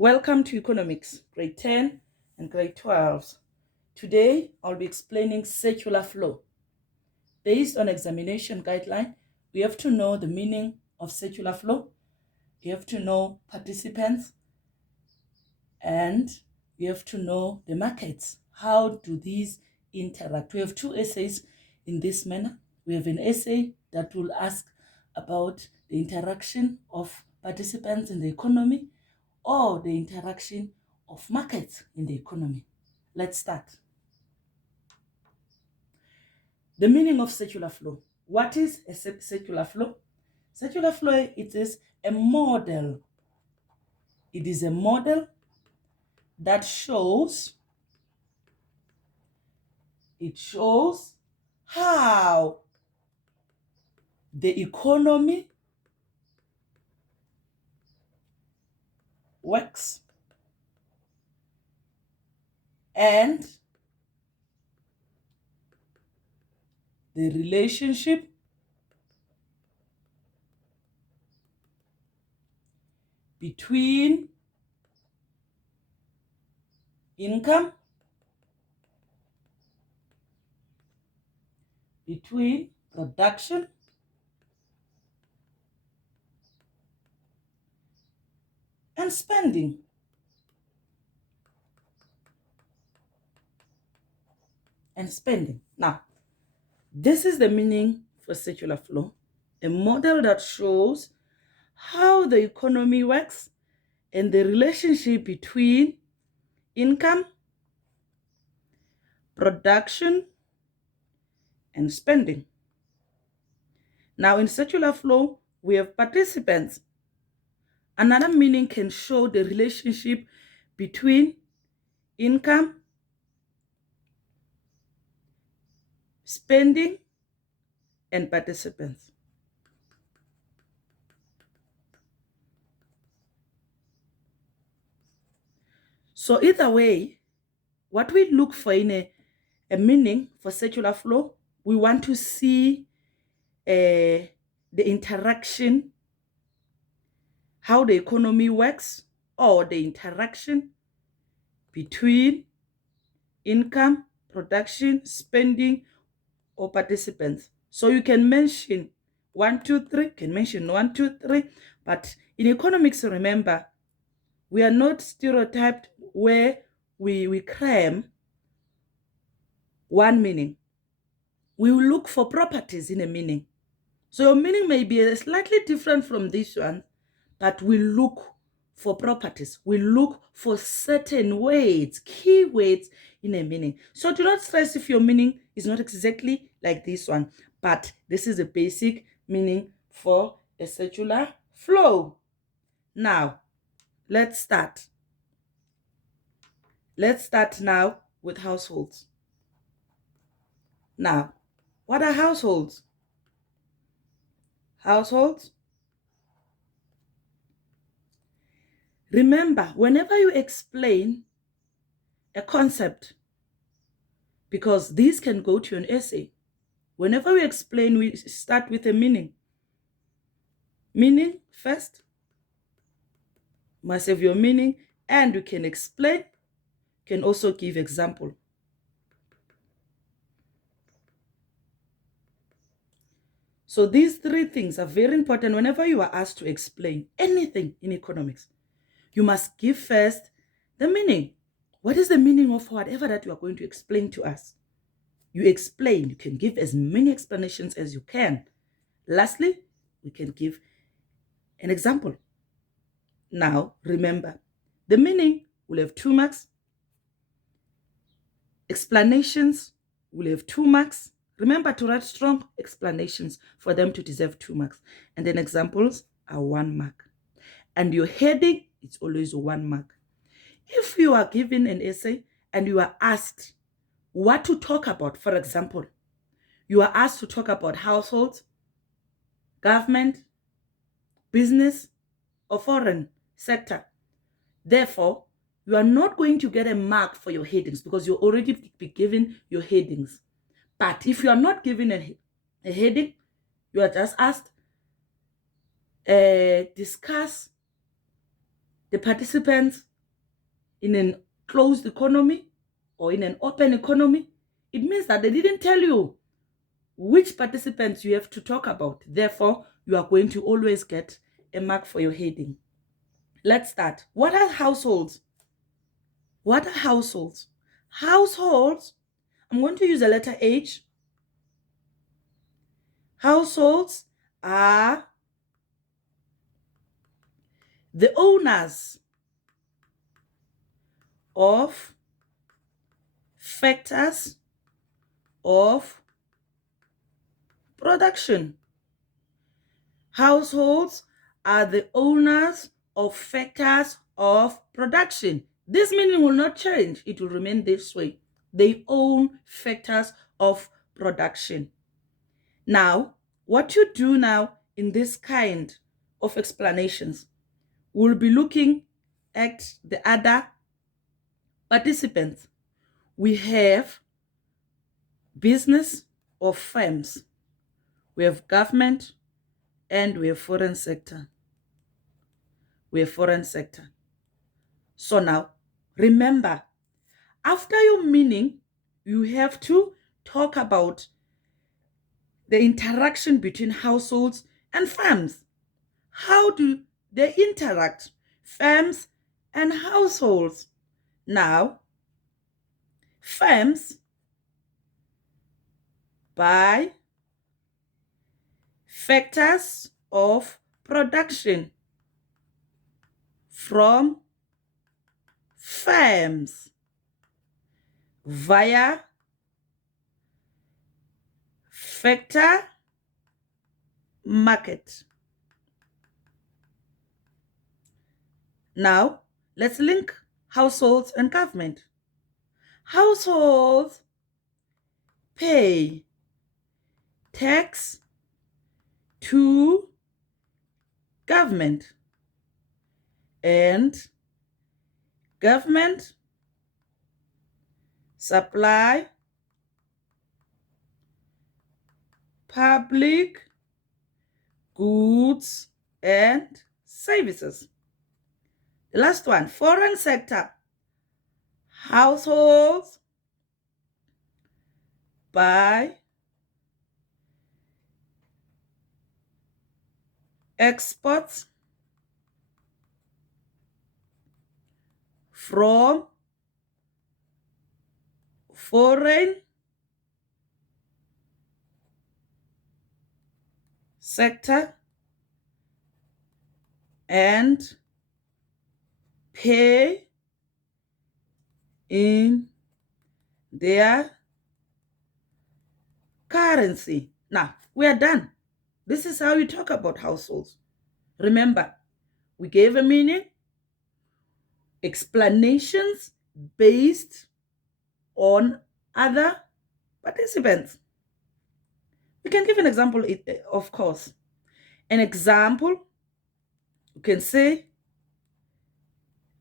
Welcome to Economics, Grade 10 and Grade 12. Today, I'll be explaining circular flow. Based on examination guideline, we have to know the meaning of circular flow. You have to know participants, and you have to know the markets. How do these interact? We have two essays in this manner. We have an essay that will ask about the interaction of participants in the economy or the interaction of markets in the economy. Let's start. The meaning of circular flow. What is a circular flow? Circular flow, it is a model. It is a model that shows how the economy works and the relationship between income, between production, and spending. Now, this is the meaning for circular flow, a model that shows how the economy works and the relationship between income, production, and spending. Now, in circular flow, we have participants. Another meaning can show the relationship between income, spending, and participants. So either way, what we look for in a meaning for circular flow, we want to see the interaction, how the economy works, or the interaction between income, production, spending, or participants. So you can mention 1, 2, 3, can mention 1, 2, 3, but in economics, remember, we are not stereotyped where we cram one meaning. We will look for properties in a meaning. So your meaning may be slightly different from this one, but we look for properties. We look for certain words, key words in a meaning. So do not stress if your meaning is not exactly like this one, but this is a basic meaning for a circular flow. Now, let's start. Let's start now with households. Now, what are households? Households. Remember, whenever you explain a concept, because these can go to an essay, whenever we explain, we start with a meaning. Meaning first, must have your meaning, and you can explain, can also give example. So these three things are very important whenever you are asked to explain anything in economics. You must give first the meaning. What is the meaning of whatever that you are going to explain to us? You explain, you can give as many explanations as you can. Lastly, we can give an example. Now, remember, the meaning will have 2 marks. Explanations will have 2 marks. Remember to write strong explanations for them to deserve 2 marks. And then examples are 1 mark. And your heading, it's always 1 mark. If you are given an essay and you are asked what to talk about, for example, you are asked to talk about households, government, business, or foreign sector. Therefore, you are not going to get a mark for your headings because you already be given your headings. But if you are not given a heading, you are just asked, discuss the participants' in a closed economy or in an open economy, it means that they didn't tell you which participants you have to talk about. Therefore, you are going to always get a mark for your heading. Let's start. What are households? What are households? Households, I'm going to use the letter H. Households are the owners of factors of production. Households are the owners of factors of production. This meaning will not change. It will remain this way. They own factors of production. Now, what you do now in this kind of explanations, we'll be looking at the other participants. We have business or firms, we have government, and we have foreign sector. We have foreign sector. So now, remember, after your meaning, you have to talk about the interaction between households and firms. How do they interact, firms and households? Now, firms buy factors of production from firms via factor market. Now, let's link households and government. Households pay tax to government, and government supply public goods and services. The last one, foreign sector. Households buy exports from foreign sector and pay in their currency. Now, we are done. This is how you talk about households. Remember, we gave a meaning, explanations based on other participants. We can give an example, of course. An example, you can say,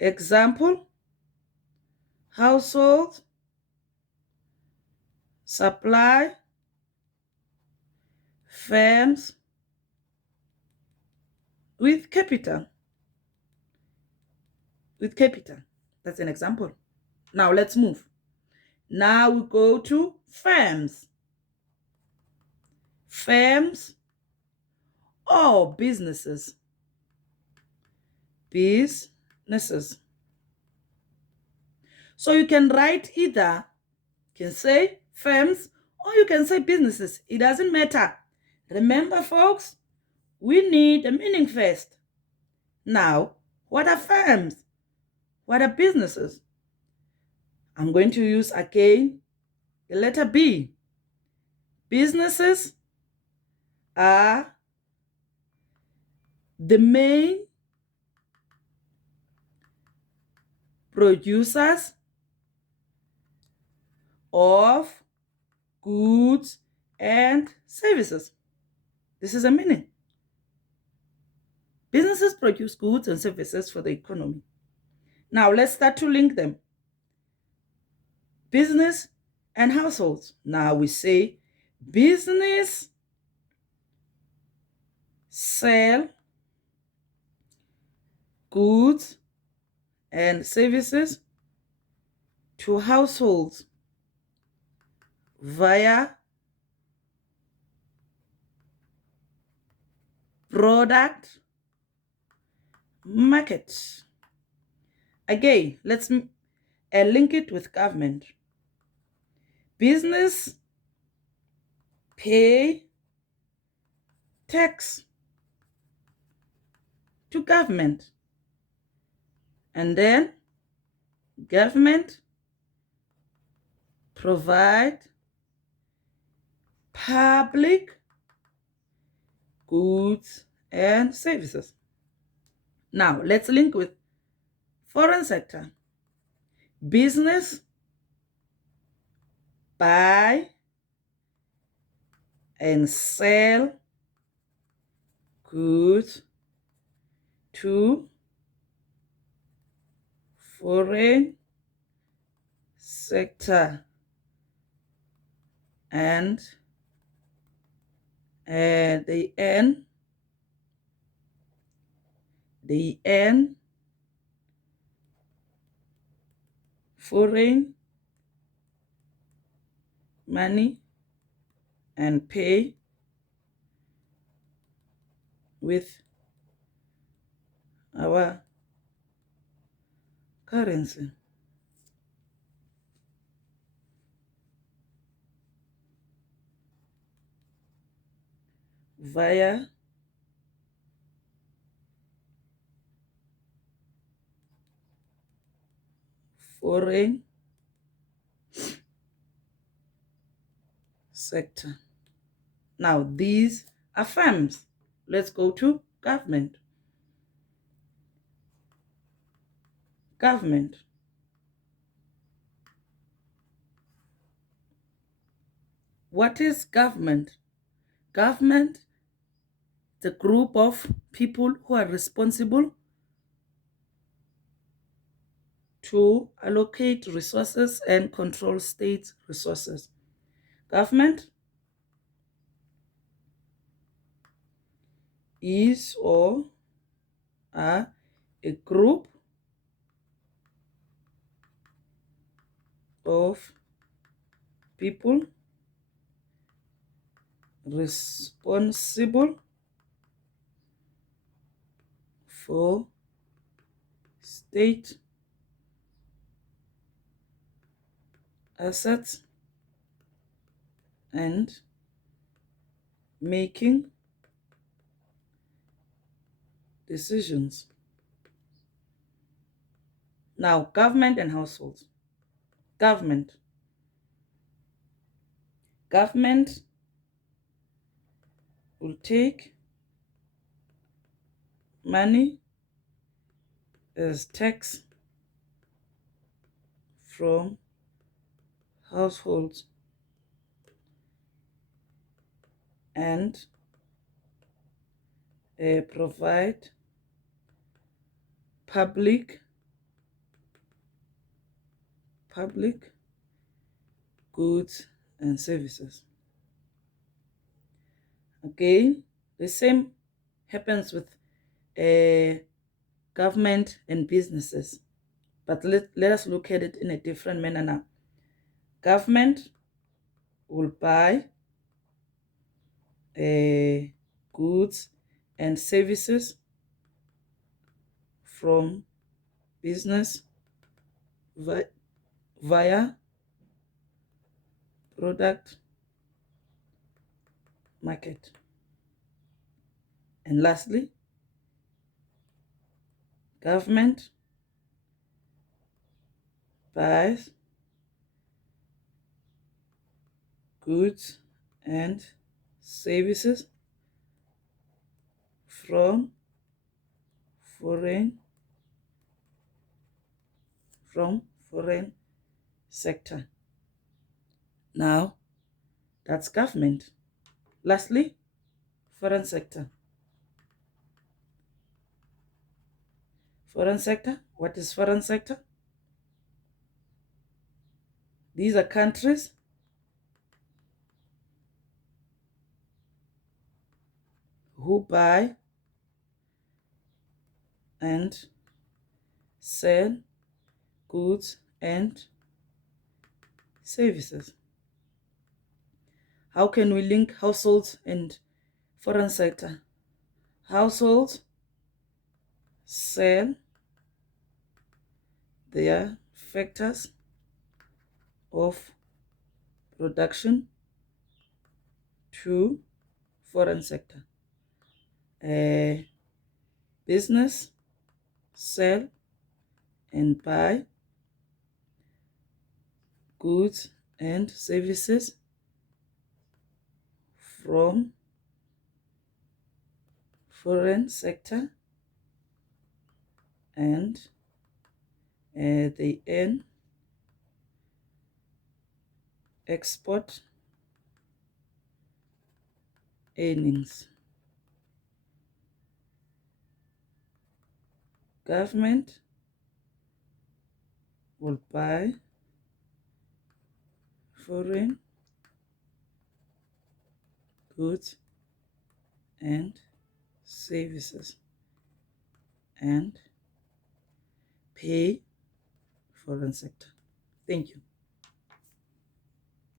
example, household supply firms with capital. With capital. That's an example. Now let's move. Now we go to firms. Firms or businesses. Businesses. So you can write either, you can say firms or you can say businesses. It doesn't matter. Remember, folks, we need a meaning first. Now, what are firms? What are businesses? I'm going to use again the letter B. Businesses are the main producers of goods and services. This is a meaning. Businesses produce goods and services for the economy. Now let's start to link them. Business and households. Now we say business sell goods and services to households via product market. Again, let's link it with government. Business pay tax to government, and then government provide public goods and services. Now, let's link with foreign sector. Business buy and sell goods to foreign sector, and they earn foreign money and pay with our currency. Via foreign sector. Now, these are firms. Let's go to government. Government. What is government? Government is a group of people who are responsible to allocate resources and control state resources. Government is or are a group of people responsible for state assets and making decisions. Now, government and households. Government. Government will take money as tax from households and provide public goods and services. Again, the same happens with government and businesses, but let us look at it in a different manner now. Government will buy goods and services from business via product market. And lastly, government buys goods and services from foreign sector. Now, that's government. Lastly, foreign sector. Foreign sector. What is foreign sector? These are countries who buy and sell goods and services. How can we link households and foreign sector? Households sell their factors of production to foreign sector. Business sell and buy goods and services from foreign sector, and they earn export earnings. Government will buy foreign goods and services and pay foreign sector. Thank you.